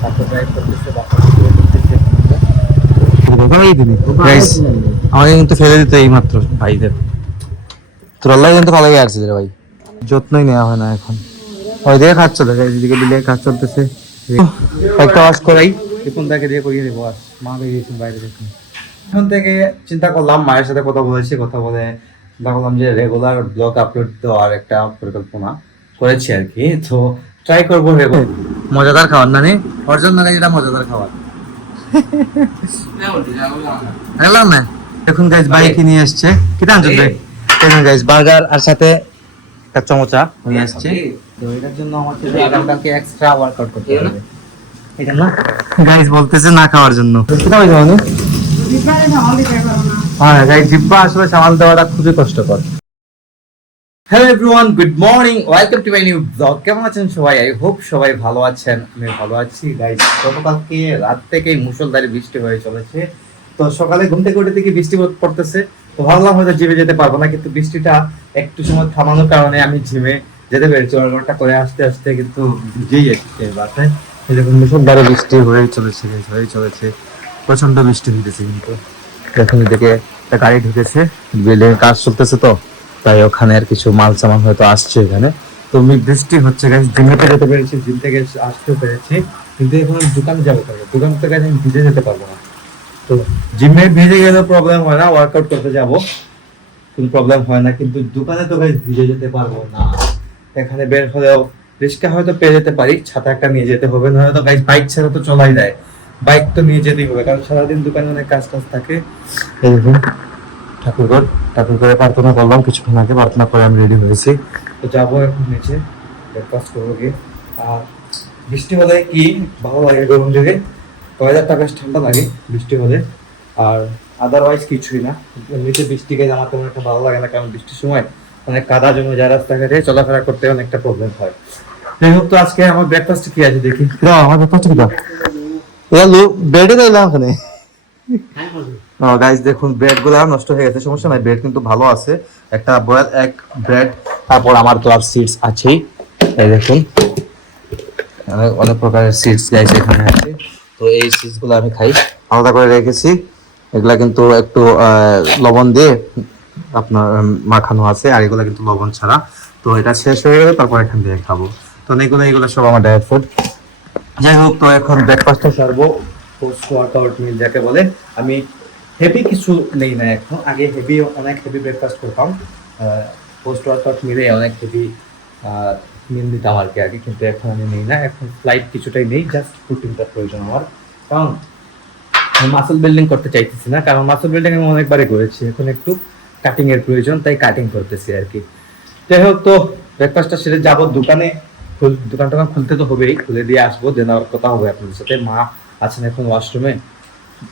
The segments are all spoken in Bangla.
তারপর ড্রাইভ করতেছে বাসা থেকে করতেছে গাইস আমাকে কিন্তু ফেলে দিতে এই মাত্র ভাইদের। তোর আল্লাহ কিন্তু ভালো আসছে ভাই। যত্নই নেওয়া হয় না এখন। ওই দিকে কাজ চলে যায় এদিকে দিলে কাজ চলতেছে। একটা ওয়াশ করাই। এখন তাকে দিয়ে করিয়ে দেবো আর মা বেরিয়েছেন বাইরে দেখুন। এখন থেকে চিন্তা করলাম মায়ের সাথে কথা বলেছি কথা বলে চিন্তা করলাম যে রেগুলার ব্লগ আপলোড দেওয়ার একটা পরিকল্পনা করেছি আর কি। তো ট্রাই করব রেগুলার মজাদার খাবার না নে ওর জন্য এটা মজাদার খাবার। গেলাম না। এখন গাইজ বাইক নিয়ে এসছে কি দাম চলবে এখন গাইজ বার্গার আর সাথে একটা চমচা নিয়ে এসছে তো এটার জন্য আমাকে আগামীকালকে এক্সট্রা ওয়ার্কআউট করতে হবে। এটা না। গাইজ বলতেছে না খাওয়ার জন্য। কি দাম হইছে হ্যাঁ গাইজ জিব্বা আসলে সামাল দেওয়াটা খুবই কষ্টকর। Hello everyone good morning welcome to my new blog কেমন আছেন সবাই? আই হোপ সবাই ভালো আছেন আমি ভালো আছি। গাইজ গতকালকে রাত থেকেই মুষলধারে বৃষ্টি হয়ে চলেছে। তো সকালে ঘুম থেকে উঠে থেকে বৃষ্টি পড়তেছে তো ভাবলাম হয়তো জিমে যেতে পারব না, কিন্তু বৃষ্টিটা একটু সময় থামানোর কারণে আমি জিমে যেতে পেরেছি। ওয়ার্কআউটটা করে আসতে আসতে কিন্তু ভিজেই এসেছে বাসায় এই দেখুন মুষলধারে বৃষ্টি হয়েই চলেছে হয়েই চলেছে। প্রচণ্ড বৃষ্টি হইতেছে কিন্তু। এখন দিকে একটা গাড়ি ঢুকেছে বিল্ডিং কাজ চলতেছে তো। তাই ওখানে আর কিছু মাল সামান হয়তো আসছে এখানে। তো বৃষ্টি হচ্ছে গাইস জিমে যেতে পেরেছি, জিম থেকে আসতে পেরেছি, কিন্তু এখন দোকানে যাব তাহলে দোকান থেকে আমি ভিজে যেতে পারব না। তো জিমে ভিজে গেলে প্রবলেম হয় না ওয়ার্কআউট করতে যাব, কোনো প্রবলেম হয় না, কিন্তু দোকানে তো গাইস ভিজে যেতে পারব না। এখানে বের হলেও রিক্সা হয়তো পেয়ে যেতে পারি, ছাতা একটা নিয়ে যেতে হবে না হয়তো গাইস বাইক ছাড়া তো চলাই যায়। বাইক তো নিয়ে যেতেই হবে, কারণ সারাদিন দোকানে অনেক কাজ টাজ থাকে ঠাকুরঘর। ঠাকুর করে প্রার্থনা করলাম কিছুক্ষণ আগে প্রার্থনা করে আমি রেডি হয়েছি। তো যাব এখন নিচে ব্রেকফাস্ট করব গিয়ে। আর বৃষ্টি হলে কি ভালো লাগে গরম দিকে ওয়েদারটা বেশ ঠান্ডা লাগে বৃষ্টি হলে। আর আদারওয়াইজ কিছুই না। এমনিতে বৃষ্টিকে আমার তেমন একটা ভালো লাগে না কারণ বৃষ্টির সময় অনেক কাদা জমে যায় রাস্তাঘাটে চলাফেরা করতে অনেকটা প্রবলেম হয়। যাই হোক তো আজকে আমার ব্রেকফাস্ট কি আছে দেখি? আমার ব্রেকফাস্ট কি দাও? বেডে দিলাম ওখানে গাইস দেখুন ব্রেডগুলো নষ্ট হয়ে গেছে, সমস্যা নাই ব্রেড কিন্তু ভালো আছে। একটা বয়েল এক ব্রেড তারপর আমার তো আর সিডস আছেই। এই দেখুন অনেক অনেক প্রকারের সিডস গাইস এখানে আছে। তো এই সিডসগুলো আমি খাই, আলাদা করে রেখেছি। এগুলা কিন্তু একটু লবণ দিয়ে আপনার মাখানো আছে, আর এগুলা কিন্তু লবণ ছাড়া। তো এটা শেষ হয়ে গেলে তারপর এখান থেকে খাব। তো এগুলো এগুলো সব আমার ডায়েট ফুড যাই হোক, তো এখন ব্রেকফাস্টটা সারবো। পোস্ট ওয়ার্কআউট মিল যাকে বলে, আমি হেভি কিছু নেই না এখন। আগে হেভি অনেক হেভি ব্রেকফাস্ট করতাম। পোস্ট ওয়ার্কআউট মিলে অনেক হেভি মিল দিতাম আর কি আগে, কিন্তু এখন আমি নেই না। এখন ফ্লাইট কিছুটাই নেই জাস্ট প্রোটিনটা প্রয়োজন আমার। কারণ মাসল বিল্ডিং করতে চাইতেছি না, কারণ মাসল বিল্ডিং আমি অনেকবারই করেছি। এখন একটু কাটিং এর প্রয়োজন, তাই কাটিং করতেছি আর কি। যাই হোক, তো ব্রেকফাস্টটা সেরে যাব। দোকানে দোকান টোকান খুলতে তো হবেই, খুলে দিয়ে আসব দেন কথা হবে আপনাদের সাথে। মা আছেন এখন ওয়াশরুমে।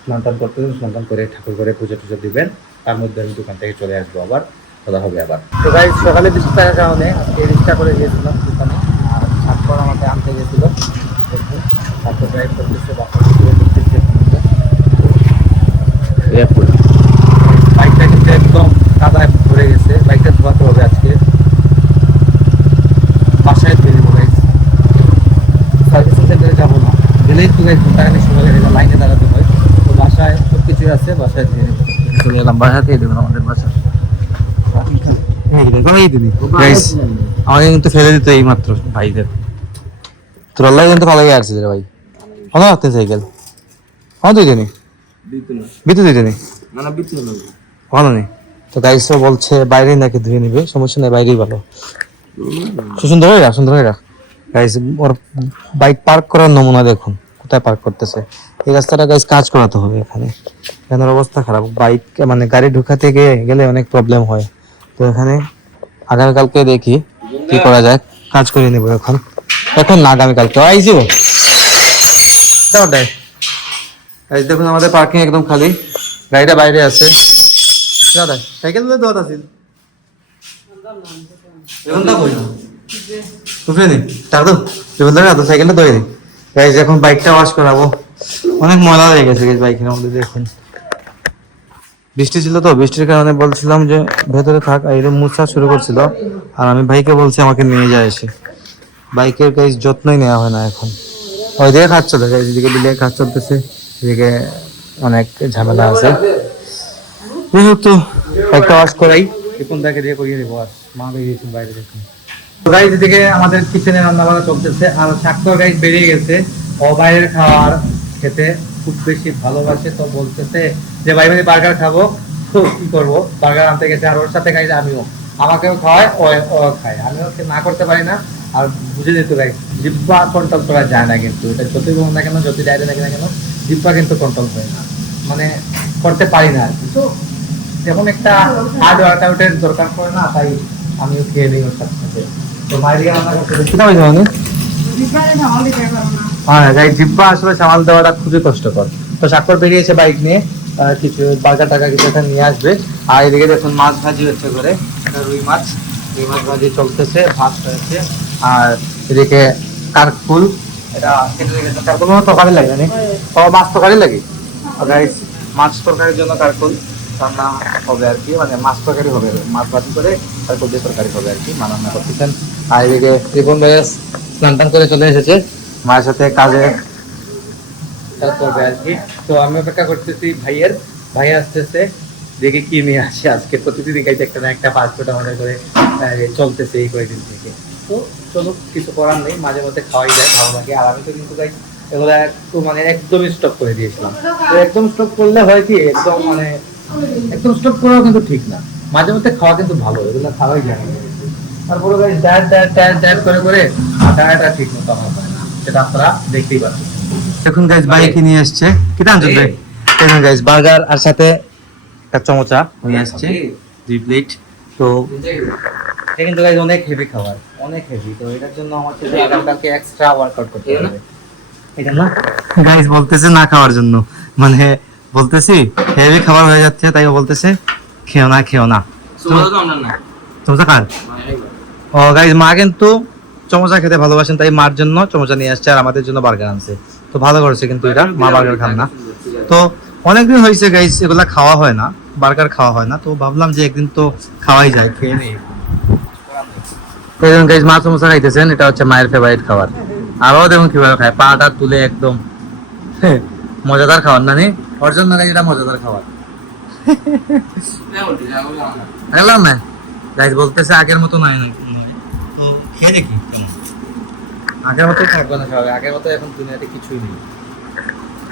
স্নান টান করতে স্নান টান করে ঠাকুর করে পুজো টুজো দিবেন। তার মধ্যে আমি দোকান থেকে চলে আসব আবার কথা হবে আবার। তো ভাই সকালে বৃষ্টি থাকার কারণে আজকে রিক্সা করে গিয়েছিলাম দোকানে। আর তারপর আমাকে আনতে গেছিল। ড্রাইভ করতেছে বাইকটা কিন্তু একদম কাদায় ভরে গেছে। বাইকটা ধোয়াতে হবে আজকে। বাসায় ফিরে দেবো গাইজ সার্ভিসিং সেন্টারে যাব না গেলেই তো সময় লেগে লাইনে দাঁড়াতে হয়। তো বাসায় সব কিছুই আছে বাসায় ধীরে নেব চলে দেবেন আমাদের বাসা। আমাকে কিন্তু ফেলে দিতে এই মাত্র ভাইদের। তোর আল্লাহ কিন্তু আসছে রে ভাই। সাইকেল ভালো নেই। তো গাইস বলছে বাইরে নাকি ধুয়ে নিবে সমস্যা নেই বাইরেই ভালো। সুন্দর হয়ে রাখ সুন্দর হয়ে রাখ। গাইস ওর বাইক পার্ক করার নমুনা দেখুন। কোথায় পার্ক করতেছে? এই রাস্তাটা গাইস কাজ করাতে হবে এখানে। এখানের অবস্থা খারাপ। বাইক মানে গাড়ি ঢুকাতে গিয়ে গেলে অনেক প্রবলেম হয়। তো এখানে আগামীকালকে দেখি কি করা যায়। কাজ করে নেব এখন। এখন না আগামীকালকে দেয় গাইস দেখুন আমাদের পার্কিং একদম খালি। গাড়িটা বাইরে আছে। দাদা সাইকেল দোয়াত আছিল এখন দা কই নি। জীবন তো সাইকেলটা দই নি। গাইস এখন বাইকটা ওয়াশ করাবো। অনেক ময়লা হয়ে গেছে বাইকের মধ্যে, দেখুন। বৃষ্টি ছিল তো, বৃষ্টির কারণে বলছিলাম যে ভেতরে থাক মুছা শুরু করছিল। আর আমি ভাইকে বলছি আমাকে নিয়ে যায় এসে। বাইকের গাইস যত্নই নেওয়া হয় না এখন। ওইদিকে কাজ চলতেছে এদিকে বিলে কাজ চলতেছে, এদিকে অনেক ঝামেলা আছে। যেহেতু একটা ওয়াশ করাই। এখন তাকে দিয়ে করিয়ে দেবো আর? মা বেরিয়েছেন বাইরে দেখুন। গাইজ আমাদের কিচেনে রান্না বান্না চলতেছে, আর শাক্তর গাইজ বেরিয়ে গেছে। ও বাইরের খাবার খেতে খুব বেশি ভালোবাসে তো বলতেছে যে, ভাই ভাই বার্গার খাব। তো কি করব? বার্গার আনতে গেছে, আর ওর সাথে গাইজ আমিও। আমাকেও খাওয়ায়, ও ও খায়। না করতে পারি না, আর বুঝে যেত জিব্বা কন্ট্রোল করা যায় না কিন্তু। এটা যতই বলুন না কেন, যতই ডায়রি না কেন জিব্বা কিন্তু কন্ট্রোল হয় না। মানে করতে পারি না আর কি। তো যেমন একটা হার্ড ওয়ার্কআউটের দরকার পড়ে না, তাই আমিও খেয়ে নিই ওর সাথে। হ্যাঁ গাই জিব্বা আসলে সামাল দেওয়াটা খুবই কষ্টকর। তো সাক্ষর বেরিয়েছে বাইক নিয়ে কিছু বার্গার টাকা কিছু একটা নিয়ে আসবে। আর এদিকে দেখুন, মাছ ভাজি হচ্ছে করে রুই মাছ। রুই মাছ ভাজি চলতেছে, ভাত হয়েছে। আর এদিকে কারফুল এটা কারফুল মানে তরকারি লাগে না ও, মাছ তরকারি লাগে? গাইস মাছ তরকারির জন্য কারফুল রান্না হবে আর কি মানে মাছ তরকারি হবে। মাছ ভাজি করে কারফুল দিয়ে তরকারি হবে আর কি মা রান্না করতেছেন। আর এদিকে রিপন ভাইয়া স্নান করে চলে এসেছে। মায়ের সাথে কাজে। তো আমি অপেক্ষা করতেছি ভাইয়ের। ভাই আসতেছে। দেখে কি নিয়ে আসে আজকে। প্রতিদিন একটা না একটা পাসপোর্ট করে চলতেছে এই কয়েকদিন থেকে। তো চলো কিছু করার নেই। মাঝে মধ্যে খাওয়াই যায় ভালো লাগে। আর আমি তো কিন্তু গাই এগুলো একটু মানে একদম স্টপ করে দিয়েছিলাম। তো একদম স্টপ করলে হয় কি, একদম মানে একদম স্টপ করাও কিন্তু ঠিক না। মাঝে মধ্যে খাওয়া কিন্তু ভালো, এগুলো খাওয়াই যায় তারপরে guys diet diet diet diet করে করে আর ঠিক মতো হয় না। সেটা আপনারা দেখতেই পাচ্ছেন। এখন বাইক নিয়ে আসছে? কি দাম চলবে এখন গাইস বার্গার আর সাথে একটা চমচা নিয়ে আসছে। দুই প্লেট তো এটা কিন্তু গাইস অনেক হেভি খাবার অনেক হেভি তো এটার জন্য আমার আগামীকালকে এক্সট্রা ওয়ার্কআউট করতে হবে। এটা না? গাইস বলতেছে না খাওয়ার জন্য। মানে বলতেছি হেভি খাবার হয়ে যাচ্ছে তাই ও বলতেছে খেও না খেও না। চমচা খান ও গাইজ মা কিন্তু চমচা খেতে ভালোবাসেন তাই মার জন্য চমচা নিয়ে আসছে আর আমাদের জন্য বার্গার আনছে। তো ভালো করেছে কিন্তু এটা মা বার্গার খান না। তো অনেকদিন হয়েছে গাইজ এগুলা খাওয়া হয় না বার্গার খাওয়া হয় না। তো ভাবলাম যে একদিন তো খাওয়াই যায় খেয়ে নেই। তো এখন গাইজ মা চমচা খাইতেছেন এটা হচ্ছে মায়ের ফেভারিট খাবার। আরও দেখুন কীভাবে খায় পাটা তুলে একদম মজাদার খাবার না নি ওর জন্য গাইজ এটা মজাদার খাবার। দেখলাম না গাইজ বলতেছে আগের মতো নাই না নয়। তো খেয়ে দেখি। আগের মতো থাকবে না সবাই আগের মতো এখন দুনিয়াতে কিছুই নেই।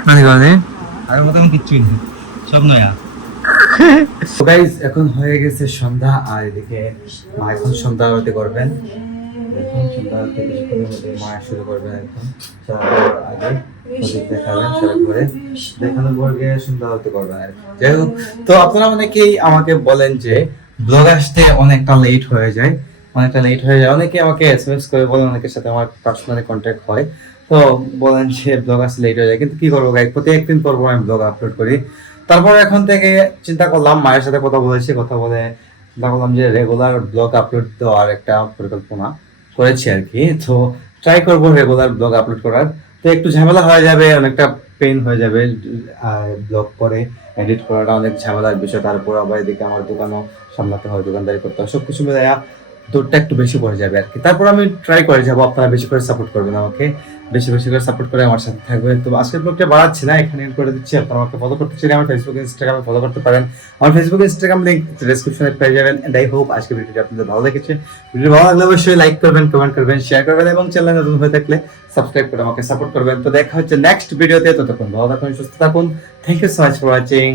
মানে মানে আগের মতো এখন কিছুই নেই সব নয়া। গাইজ এখন হয়ে গেছে সন্ধ্যা আর এদিকে মা এখন সন্ধ্যা আরতি করবেন। এখন সন্ধ্যা আরতি কিছুক্ষণের মধ্যে মা শুরু করবেন এখন সন্ধ্যার আগে প্রদীপ দেখাবেন সেটা করে দেখানোর পর গিয়ে সন্ধ্যা আরতি করবেন আর যাই হোক তো আপনারা অনেকেই আমাকে বলেন যে ব্লগ আসতে অনেকটা লেট হয়ে যায়। অনেকটা লেট হয়ে যায়। অনেকে আমাকে এস এম এস করে বলেন অনেকের সাথে আমার পার্সোনালি কন্ট্যাক্ট হয়। তো বলেন ব্লগ আসতে লেট হয়ে যায়। কিন্তু করব প্রতি একদিন আমি ব্লগ আপলোড করি। তারপর এখন থেকে চিন্তা করলাম, মায়ের সাথে কথা বলেছি। কথা বলে যে রেগুলার ব্লগ আপলোড দেওয়ার একটা পরিকল্পনা করেছি আর কি। তো ট্রাই করব রেগুলার ব্লগ আপলোড করার। তো একটু ঝামেলা হয়ে যাবে, অনেকটা পেন হয়ে যাবে ব্লগ করে এডিট করাটা অনেক ঝামেলার বিষয়। তারপর আবার এদিকে আমার দোকানও সামলাতে হয়, দোকানদারি করতে হয়। সবকিছু মিলে দৌড়টা একটু বেশি পড়ে যাবে আর কি। তারপর আমি ট্রাই করে যাব, আপনারা বেশি করে সাপোর্ট করবেন আমাকে। বেশি বেশি করে সাপোর্ট করে আমার সাথে থাকবেন তো আজকের ব্লগটা বাড়াচ্ছি না, এখানে করে দিচ্ছি। আপনারা আমাকে ফলো করতে চাইলে আমার ফেসবুক ইনস্টাগ্রামে ফলো করতে পারেন। আমার ফেসবুক ইনস্টাগ্রাম লিঙ্ক ডেসক্রিপশনে পেয়ে যাবেন। এন্ড আই হোপ আজকে ভিডিওটি আপনাদের ভালো লেগেছে। ভিডিও ভালো লাগলে অবশ্যই লাইক করবেন কমেন্ট করবেন শেয়ার করবেন এবং চ্যানেল নতুন হয়ে থাকলে সাবস্ক্রাইব করে আমাকে সাপোর্ট করবেন। তো দেখা হচ্ছে নেক্সট ভিডিওতে ততক্ষণ ভালো থাকুন, সুস্থ থাকুন। Thank you so much for watching